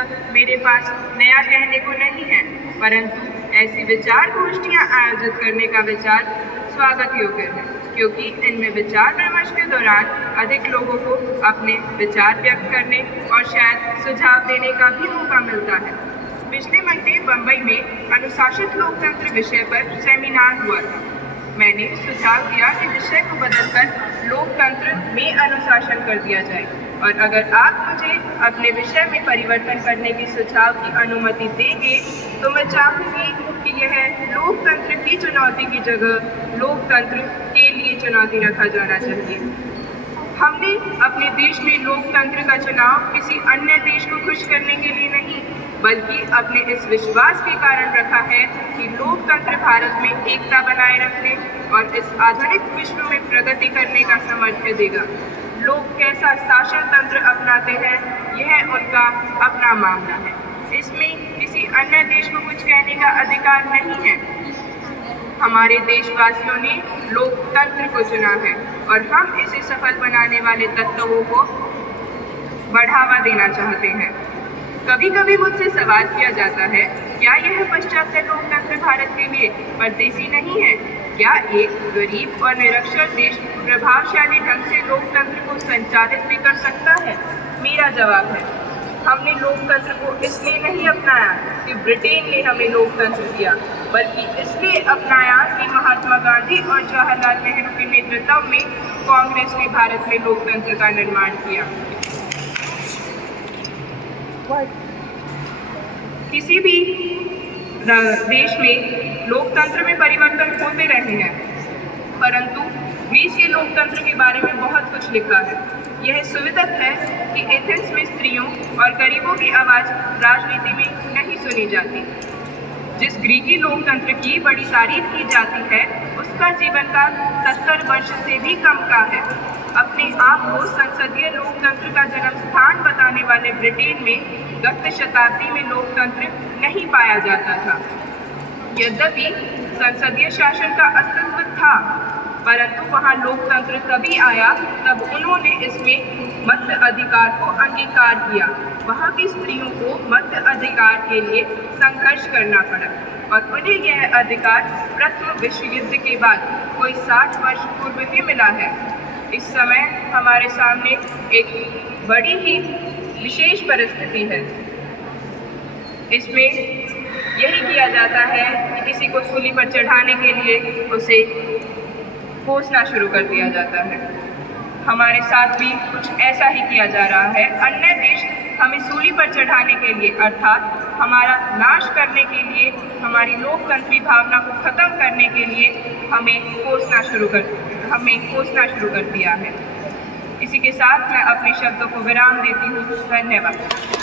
वस्तुतः मेरे पास नया कहने को नहीं है, परंतु ऐसी विचार गोष्ठियाँ आयोजित करने का विचार स्वागत योग्य है, क्योंकि इनमें विचार विमर्श के दौरान अधिक लोगों को अपने विचार व्यक्त करने और शायद सुझाव देने का भी मौका मिलता है। पिछले महीने बम्बई में अनुशासित लोकतंत्र विषय पर सेमिनार हुआ था। मैंने सुझाव दिया कि विषय को बदलकर लोकतंत्र में अनुशासन कर दिया जाए, और अगर आप मुझे अपने विषय में परिवर्तन करने के सुझाव की अनुमति देंगे तो मैं चाहूँगी कि यह लोकतंत्र की चुनौती की जगह लोकतंत्र के लिए चुनौती रखा जाना चाहिए। हमने अपने देश में लोकतंत्र का चुनाव किसी अन्य देश को खुश करने के लिए नहीं, बल्कि अपने इस विश्वास के कारण रखा है कि लोकतंत्र भारत में एकता बनाए रखने और इस आधुनिक विश्व में प्रगति करने का सामर्थ्य देगा। लोग कैसा शासन तंत्र अपनाते हैं, यह उनका अपना मामला है। इसमें किसी अन्य देश को कुछ कहने का अधिकार नहीं है। हमारे देशवासियों ने लोकतंत्र को चुना है और हम इसे सफल बनाने वाले तत्वों को बढ़ावा देना चाहते हैं। कभी कभी मुझसे सवाल किया जाता है, क्या यह पाश्चात्य लोकतंत्र भारत के लिए परदेसी नहीं है? क्या एक गरीब और निरक्षर देश प्रभावशाली ढंग से लोकतंत्र को संचालित भी कर सकता है? मेरा जवाब है, हमने लोकतंत्र को इसलिए नहीं अपनाया कि ब्रिटेन ने हमें लोकतंत्र दिया, बल्कि इसलिए अपनाया कि महात्मा गांधी और जवाहरलाल नेहरू के नेतृत्व में कांग्रेस ने भारत में लोकतंत्र का निर्माण किया। किसी भी देश में लोकतंत्र में परिवर्तन होते रहे हैं, परंतु ग्रीस के लोकतंत्र के बारे में बहुत कुछ लिखा है। यह सुविदित है कि एथेंस में स्त्रियों और गरीबों की आवाज़ राजनीति में नहीं सुनी जाती। जिस ग्रीकी लोकतंत्र की बड़ी तारीफ की जाती है, उसका जीवन काल 70 वर्ष से भी कम का है। अपने आप को संसदीय लोकतंत्र का जन्म स्थान बताने वाले ब्रिटेन में गत शताब्दी में लोकतंत्र नहीं पाया जाता था। यद्यपि संसदीय शासन का अस्तित्व था, परंतु वहाँ लोकतंत्र तभी आया तब उन्होंने इसमें मत अधिकार को अंगीकार किया। वहाँ की स्त्रियों को मत अधिकार के लिए संघर्ष करना पड़ा और उन्हें यह अधिकार प्रथम विश्व युद्ध के बाद कोई 60 वर्ष पूर्व ही मिला है। इस समय हमारे सामने एक बड़ी ही विशेष परिस्थिति है। इसमें यही किया जाता है कि किसी को सूली पर चढ़ाने के लिए उसे कोसना शुरू कर दिया जाता है। हमारे साथ भी कुछ ऐसा ही किया जा रहा है। अन्य देश हमें सूली पर चढ़ाने के लिए, अर्थात हमारा नाश करने के लिए, हमारी लोकतंत्री भावना को खत्म करने के लिए हमें कोसना शुरू कर दिया है। इसी के साथ मैं अपने शब्दों को विराम देती हूँ। धन्यवाद।